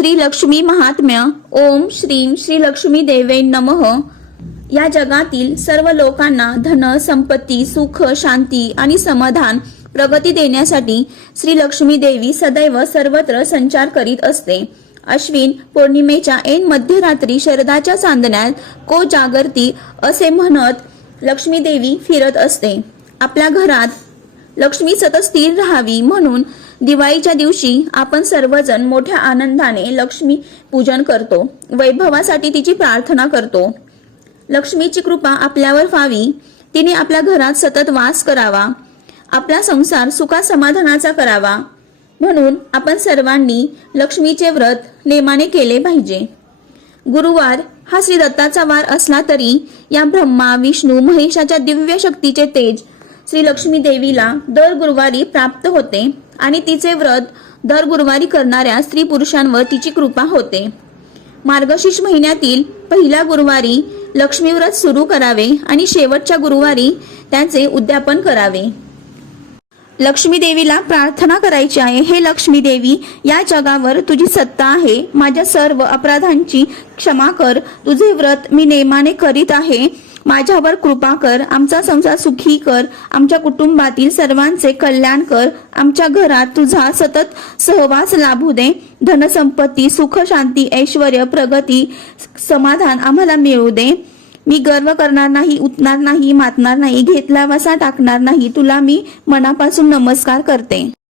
श्री लक्ष्मी महात्म्य. ओम श्रीं श्री लक्ष्मी देवे नमः. या जगातील सर्व लोकांना धन, संपत्ती, सुख, शांती आणि समाधान, प्रगती देण्यासाठी श्री लक्ष्मी देवी सदैव सर्वत्र संचार करीत असते. अश्विन पौर्णिमेच्या ऐन मध्यरात्री शरदाच्या चांदण्यात को जागरती असे म्हणत लक्ष्मी देवी फिरत असते. आपल्या घरात लक्ष्मी सतत स्थिर राहावी म्हणून दिवाळीच्या दिवशी आपण सर्वजण मोठ्या आनंदाने लक्ष्मी पूजन करतो. वैभवासाठी तिची प्रार्थना करतो. लक्ष्मीची कृपा आपल्यावर व्हावी, तिने आपल्या घरात सतत वास करावा, आपला संसार सुखा समाधानाचा करावा म्हणून आपण सर्वांनी लक्ष्मीचे व्रत नेमाने केले पाहिजे. गुरुवार हा श्री दत्ताचा वार असला तरी या ब्रह्मा, विष्णू, महेशाच्या दिव्य शक्तीचे तेज श्री लक्ष्मी देवीला दर गुरुवारी प्राप्त होते आणि तिचे व्रत दर गुरुवारी करणाऱ्या स्त्री पुरुषांवर तिची कृपा होते. मार्गशीर्ष महिन्यातील पहिल्या गुरुवारी लक्ष्मी व्रत सुरू करावे आणि शेवटच्या गुरुवारी त्याचे उद्यापन करावे. लक्ष्मी देवीला प्रार्थना करायची आहे. हे लक्ष्मी देवी, या जगावर तुझी सत्ता आहे. माझ्या सर्व अपराधांची क्षमा कर. तुझे व्रत मी नेमाने करीत आहे. माझ्यावर कृपा कर. आमचा संसार सुखी कर. आमच्या कुटुंबातील सर्वांचे कल्याण कर. आमच्या घरात तुझा सतत सहवास लाभू दे. धनसंपत्ती, सुख, शांती, ऐश्वर्य, प्रगती, समाधान आम्हाला मिळू दे. मी गर्व करणार नाही, उतणार नाही, मातणार नाही, घेतला वसा टाकणार नाही. तुला मी मनापासून नमस्कार करते.